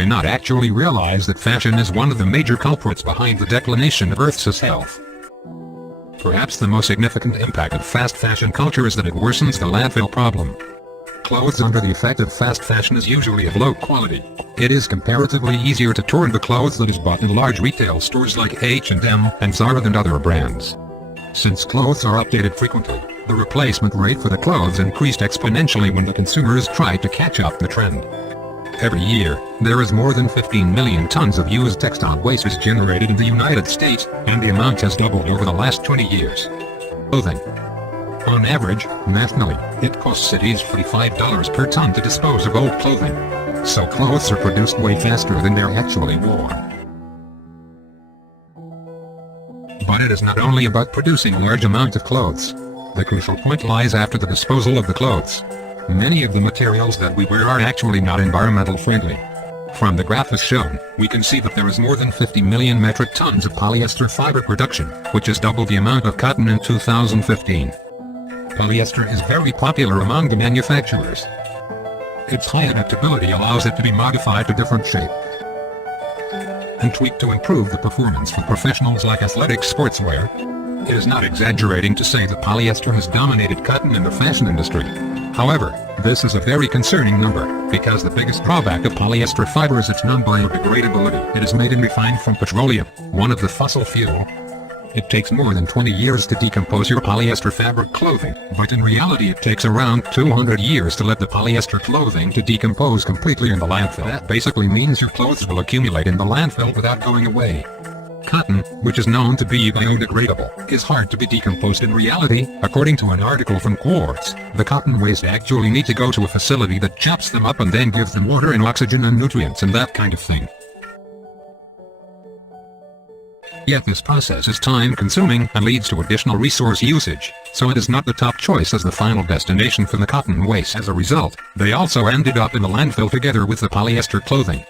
may not actually realize that fashion is one of the major culprits behind the declination of Earth's health. Perhaps the most significant impact of fast fashion culture is that it worsens the landfill problem. Clothes under the effect of fast fashion is usually of low quality. It is comparatively easier to torn the clothes that is bought in large retail stores like H&M and Zara than other brands. Since clothes are updated frequently, the replacement rate for the clothes increased exponentially when the consumers tried to catch up the trend. Every year, there is more than 15 million tons of used textile waste is generated in the United States, and the amount has doubled over the last 20 years. Clothing. On average, nationally, it costs cities $45 per ton to dispose of old clothing. So clothes are produced way faster than they're actually worn. But it is not only about producing a large amount of clothes. The crucial point lies after the disposal of the clothes. Many of the materials that we wear are actually not environmental friendly. From the graph as shown, we can see that there is more than 50 million metric tons of polyester fiber production, which is double the amount of cotton in 2015. Polyester is very popular among the manufacturers. Its high adaptability allows it to be modified to different shape and tweaked to improve the performance for professionals like athletic sportswear. It is not exaggerating to say that polyester has dominated cotton in the fashion industry. However, this is a very concerning number, because the biggest drawback of polyester fiber is its non-biodegradability. It is made and refined from petroleum, one of the fossil fuel. It takes more than 20 years to decompose your polyester fabric clothing, but in reality it takes around 200 years to let the polyester clothing to decompose completely in the landfill. That basically means your clothes will accumulate in the landfill without going away. Cotton, which is known to be biodegradable, is hard to be decomposed in reality. According to an article from Quartz, the cotton waste actually need to go to a facility that chops them up and then gives them water and oxygen and nutrients and that kind of thing. Yet this process is time-consuming and leads to additional resource usage, so it is not the top choice as the final destination for the cotton waste. As a result, they also ended up in the landfill together with the polyester clothing.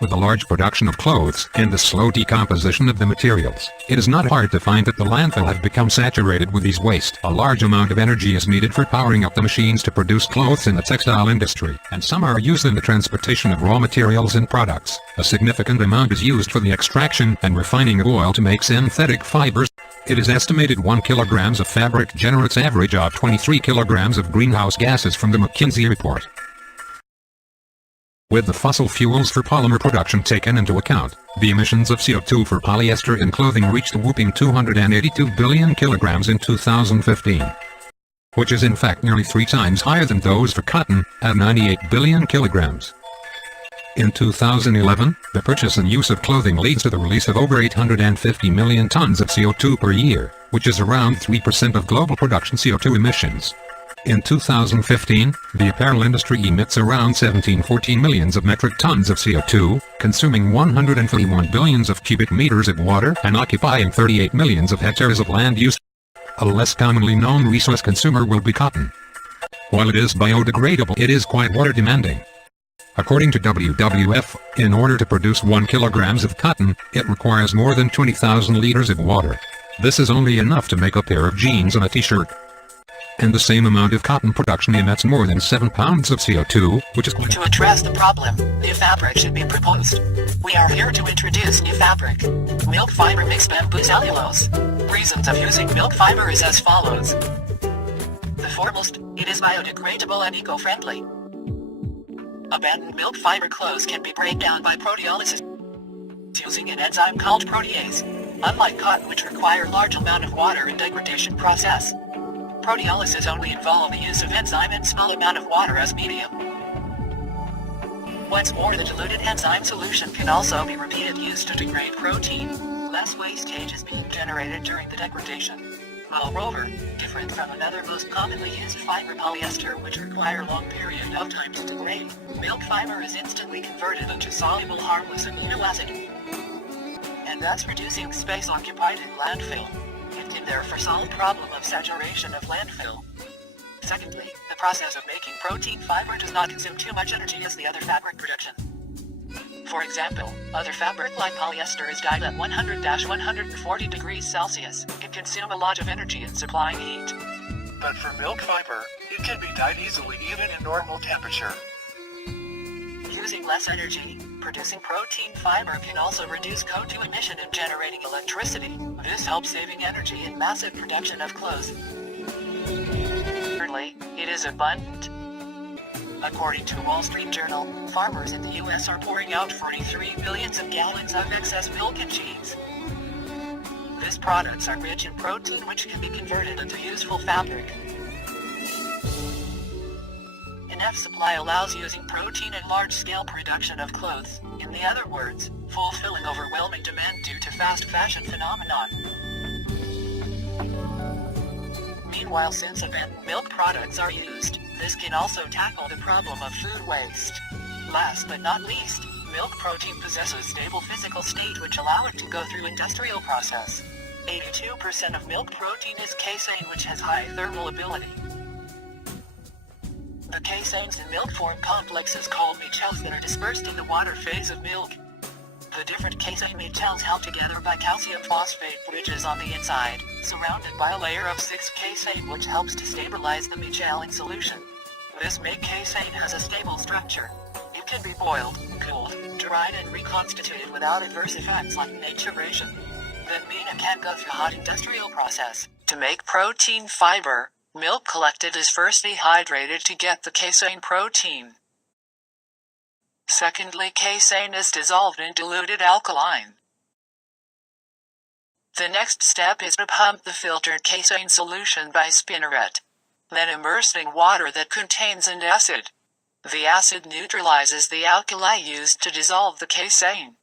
With the large production of clothes and the slow decomposition of the materials, it is not hard to find that the landfill have become saturated with these waste. A large amount of energy is needed for powering up the machines to produce clothes in the textile industry, and some are used in the transportation of raw materials and products. A significant amount is used for the extraction and refining of oil to make synthetic fibers. It is estimated 1 kilogram of fabric generates average of 23 kilograms of greenhouse gases from the McKinsey report. With the fossil fuels for polymer production taken into account, the emissions of CO2 for polyester in clothing reached a whopping 282 billion kilograms in 2015. Which is in fact nearly 3 times higher than those for cotton, at 98 billion kilograms. In 2011, the purchase and use of clothing leads to the release of over 850 million tons of CO2 per year, which is around 3% of global production CO2 emissions. In 2015, the apparel industry emits around 14 million metric tons of CO2, consuming 131 billion cubic meters of water and occupying 38 million hectares of land use. A less commonly known resource consumer will be cotton. While it is biodegradable, it is quite water demanding. According to WWF, in order to produce 1 kilogram of cotton, it requires more than 20,000 liters of water. This is only enough to make a pair of jeans and a t-shirt. And the same amount of cotton production emits more than 7 pounds of CO2, which is to address the problem, new fabric should be proposed. We are here to introduce new fabric. Milk fiber mixed bamboo cellulose. Reasons of using milk fiber is as follows. The foremost, it is biodegradable and eco-friendly. Abandoned milk fiber clothes can be break down by proteolysis using an enzyme called protease. Unlike cotton, which require large amount of water in degradation process, proteolysis only involve the use of enzyme and small amount of water as medium. What's more, the diluted enzyme solution can also be repeated use to degrade protein. Less wastage is being generated during the degradation. Moreover, different from another most commonly used fiber, polyester, which require long period of time to degrade, milk fiber is instantly converted into soluble harmless amino acid, and thus reducing space occupied in landfill. It can therefore solve the problem of saturation of landfill. Secondly, the process of making protein fiber does not consume too much energy as the other fabric production. For example, other fabric like polyester is dyed at 100-140 degrees Celsius. It consumes a lot of energy in supplying heat. But for milk fiber, it can be dyed easily even in normal temperature. Using less energy, Producing protein fiber can also reduce CO2 emission in generating electricity. This helps saving energy in massive production of clothes. Thirdly, it is abundant. According to Wall Street Journal, farmers in the U.S. are pouring out 43 billions of gallons of excess milk and cheese. These products are rich in protein which can be converted into useful fabric. Enough supply allows using protein in large-scale production of clothes, in other words, fulfilling overwhelming demand due to fast fashion phenomenon. Meanwhile, since abundant milk products are used, this can also tackle the problem of food waste. Last but not least, milk protein possesses stable physical state which allow it to go through industrial process. 82% of milk protein is casein which has high thermal ability. The caseins in milk form complexes called micelles that are dispersed in the water phase of milk. The different casein micelles held together by calcium phosphate bridges on the inside, surrounded by a layer of 6 casein which helps to stabilize the micelle in solution. This make casein has a stable structure. It can be boiled, cooled, dried and reconstituted without adverse effects like naturation. Then MENA can go through hot industrial process. To make protein fiber, milk collected is first dehydrated to get the casein protein. Secondly, casein is dissolved in diluted alkaline. The next step is to pump the filtered casein solution by spinneret, then immersed in water that contains an acid. The acid neutralizes the alkali used to dissolve the casein.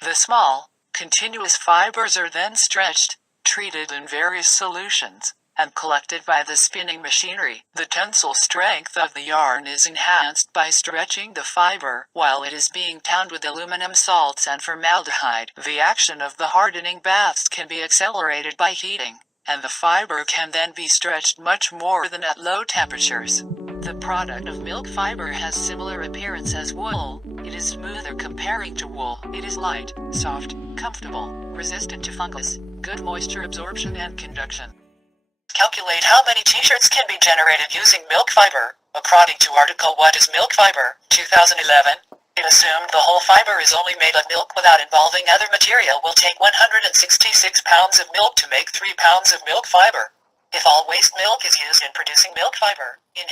The small, continuous fibers are then stretched, treated in various solutions, and collected by the spinning machinery. The tensile strength of the yarn is enhanced by stretching the fiber while it is being towned with aluminum salts and formaldehyde. The action of the hardening baths can be accelerated by heating, and the fiber can then be stretched much more than at low temperatures. The product of milk fiber has similar appearance as wool. It is smoother comparing to wool. It is light, soft, comfortable, resistant to fungus, good moisture absorption and conduction. Calculate how many t-shirts can be generated using milk fiber. According to article What is Milk Fiber, 2011, it assumed the whole fiber is only made of milk without involving other material will take 166 pounds of milk to make 3 pounds of milk fiber. If all waste milk is used in producing milk fiber, in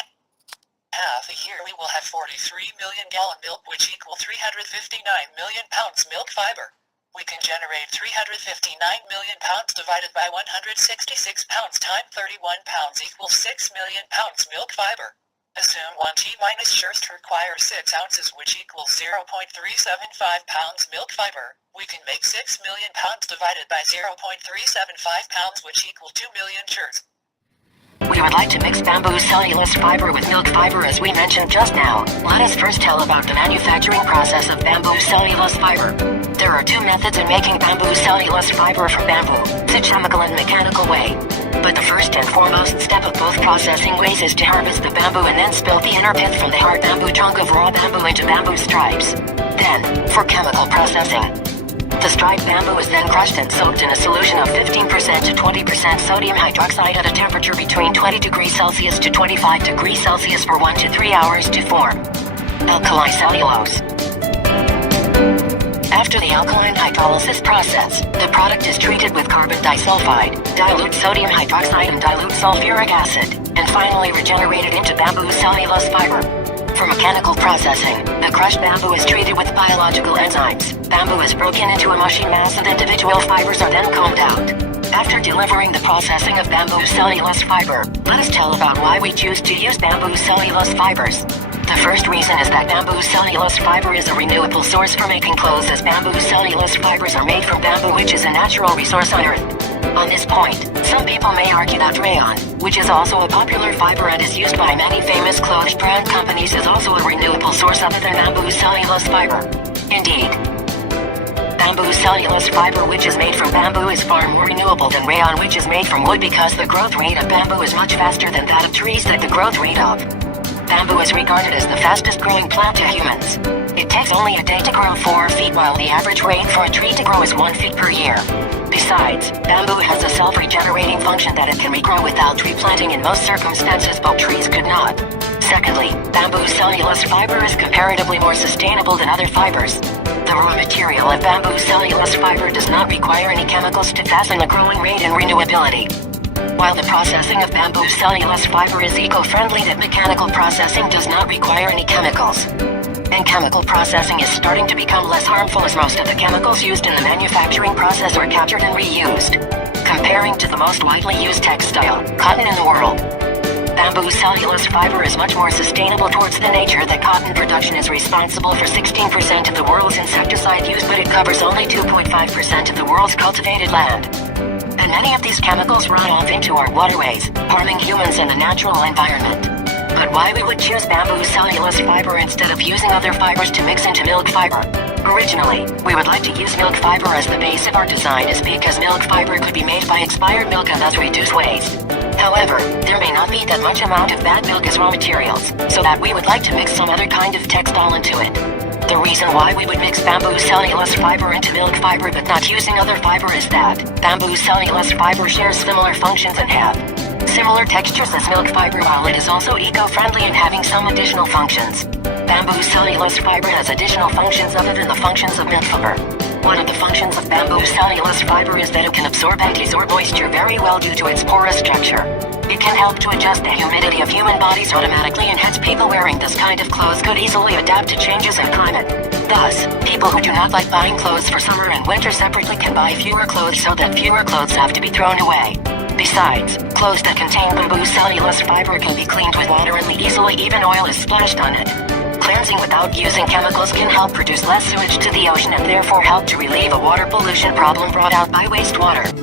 half a year we will have 43 million gallon milk which equal 359 million pounds milk fiber. We can generate 359 million pounds divided by 166 pounds times 31 pounds equals 6 million pounds milk fiber. Assume 1 T minus shirts requires 6 ounces which equals 0.375 pounds milk fiber. We can make 6 million pounds divided by 0.375 pounds which equal 2 million shirts. We would like to mix bamboo cellulose fiber with milk fiber as we mentioned just now. Let us first tell about the manufacturing process of bamboo cellulose fiber. There are 2 methods in making bamboo cellulose fiber from bamboo, the chemical and mechanical way. But the first and foremost step of both processing ways is to harvest the bamboo and then spill the inner pith from the hard bamboo trunk of raw bamboo into bamboo stripes. Then, for chemical processing. The striped bamboo is then crushed and soaked in a solution of 15% to 20% sodium hydroxide at a temperature between 20 degrees Celsius to 25 degrees Celsius for 1 to 3 hours to form alkali cellulose. After the alkaline hydrolysis process, the product is treated with carbon disulfide, dilute sodium hydroxide and dilute sulfuric acid, and finally regenerated into bamboo cellulose fiber. For mechanical processing, the crushed bamboo is treated with biological enzymes. Bamboo is broken into a mushy mass and individual fibers are then combed out. After delivering the processing of bamboo cellulose fiber, let us tell about why we choose to use bamboo cellulose fibers. The first reason is that bamboo cellulose fiber is a renewable source for making clothes as bamboo cellulose fibers are made from bamboo which is a natural resource on Earth. On this point, some people may argue that rayon, which is also a popular fiber and is used by many famous clothes brand companies, is also a renewable source other than bamboo cellulose fiber. Indeed, bamboo cellulose fiber which is made from bamboo is far more renewable than rayon which is made from wood because the growth rate of bamboo is much faster than that of trees that the growth rate of. Bamboo is regarded as the fastest growing plant to humans. It takes only a day to grow 4 feet while the average rate for a tree to grow is 1 foot per year. Besides, bamboo has a self-regenerating function that it can regrow without replanting in most circumstances but trees could not. Secondly, bamboo cellulose fiber is comparatively more sustainable than other fibers. The raw material of bamboo cellulose fiber does not require any chemicals to fasten the growing rate and renewability. While the processing of bamboo cellulose fiber is eco-friendly, that mechanical processing does not require any chemicals. And chemical processing is starting to become less harmful as most of the chemicals used in the manufacturing process are captured and reused. Comparing to the most widely used textile, cotton in the world, bamboo cellulose fiber is much more sustainable towards the nature that cotton production is responsible for 16% of the world's insecticide use, but it covers only 2.5% of the world's cultivated land. And many of these chemicals run off into our waterways, harming humans and the natural environment. But why we would choose bamboo cellulose fiber instead of using other fibers to mix into milk fiber? Originally, we would like to use milk fiber as the base of our design is because milk fiber could be made by expired milk and thus reduce waste. However, there may not be that much amount of bad milk as raw materials, so that we would like to mix some other kind of textile into it. The reason why we would mix bamboo cellulose fiber into milk fiber but not using other fiber is that bamboo cellulose fiber shares similar functions and have similar textures as milk fiber, while it is also eco-friendly and having some additional functions. Bamboo cellulose fiber has additional functions other than the functions of milk fiber. One of the functions of bamboo cellulose fiber is that it can absorb and desorb moisture very well due to its porous structure. It can help to adjust the humidity of human bodies automatically, and hence people wearing this kind of clothes could easily adapt to changes in climate. Thus, people who do not like buying clothes for summer and winter separately can buy fewer clothes so that fewer clothes have to be thrown away. Besides, clothes that contain bamboo cellulose fiber can be cleaned with water and easily, even oil is splashed on it. Cleansing without using chemicals can help produce less sewage to the ocean and therefore help to relieve a water pollution problem brought out by wastewater.